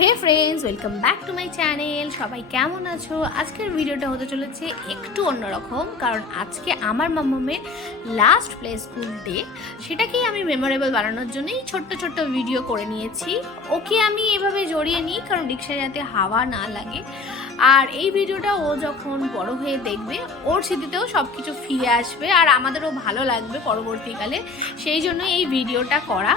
Hey friends, welcome back to my channel. সবাই কেমন আছো? আজকের ভিডিওটা হতে চলেছে একটু অন্যরকম, কারণ আজকে আমার মাম্মামের লাস্ট প্লে স্কুল ডে। সেটাকেই আমি মেমোরেবল বানানোর জন্যই ছোট্ট ছোট্ট ভিডিও করে নিয়েছি। ওকে আমি এভাবে জড়িয়ে নিই কারণ রিক্সায় যাতে হাওয়া না লাগে। আর এই ভিডিওটা ও যখন বড় হয়ে দেখবে, ওর স্মৃতিতেও সব কিছু ফিরে আসবে আর আমাদেরও ভালো লাগবে পরবর্তীকালে। সেই জন্য এই ভিডিওটা করা।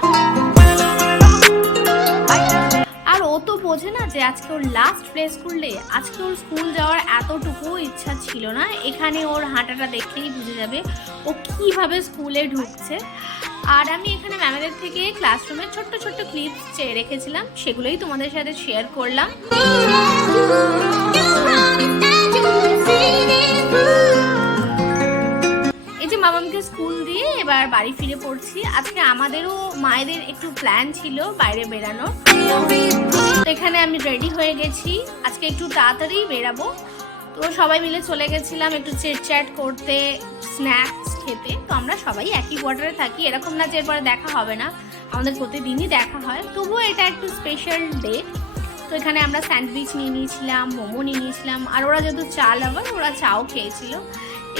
আর ও তো বোঝে না যে আজকে ওর লাস্ট প্লে স্কুল ডে। আজকে ওর স্কুল যাওয়ার এতটুকু ইচ্ছা ছিল না। এখানে ওর হাঁটাটা দেখলেই বুঝে যাবে ও কিভাবে স্কুলে ঢুকছে। আর আমি এখানে ম্যামেদের থেকে ক্লাসরুমের ছোট্ট ছোট্ট ক্লিপস চেয়ে রেখেছিলাম, সেগুলোই তোমাদের সাথে শেয়ার করলাম। মামামকে স্কুল দিয়ে এবার বাড়ি ফিরে পড়ছি। আজকে আমাদেরও মায়েদের একটু প্ল্যান ছিল বাইরে বেরানোর। এখানে আমি রেডি হয়ে গেছি, আজকে একটু তাড়াতাড়ি বেরাবো। তো সবাই মিলে চলে গেছিলাম একটু চিটচ্যাট করতে, স্ন্যাক্স খেতে। তো আমরা সবাই একই কোয়ার্টারে থাকি, এরকম না যে এরপরে দেখা হবে না, আমাদের প্রতিদিনই দেখা হয়। তবুও এটা একটু স্পেশাল ডে। তো এখানে আমরা স্যান্ডউইচ নিয়ে নিয়েছিলাম, মোমো নিয়ে নিয়েছিলাম, আর ওরা যেহেতু চা লাভার ওরা চাও খেয়েছিল।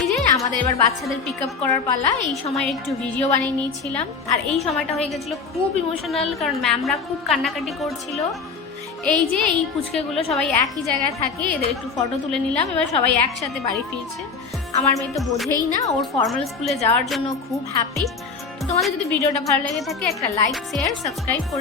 এই যে আমাদের এবার বাচ্চাদের পিক আপ করার পালা। এই সময় একটু ভিডিও বানিয়ে নিয়েছিলাম। আর এই সময়টা হয়ে গেছিলো খুব ইমোশনাল, কারণ ম্যামরা খুব কান্নাকাটি করছিল। এই যে এই পুচকেগুলো সবাই একই জায়গায় থাকে, এদের একটু ফটো তুলে নিলাম। এবার সবাই একসাথে বাড়ি ফিরছে। আমার মেয়ে তো বোঝেই না, ওর ফর্মাল স্কুলে যাওয়ার জন্য খুব হ্যাপি। তো তোমাদের যদি ভিডিওটা ভালো লেগে থাকে একটা লাইক, শেয়ার, সাবস্ক্রাইব করে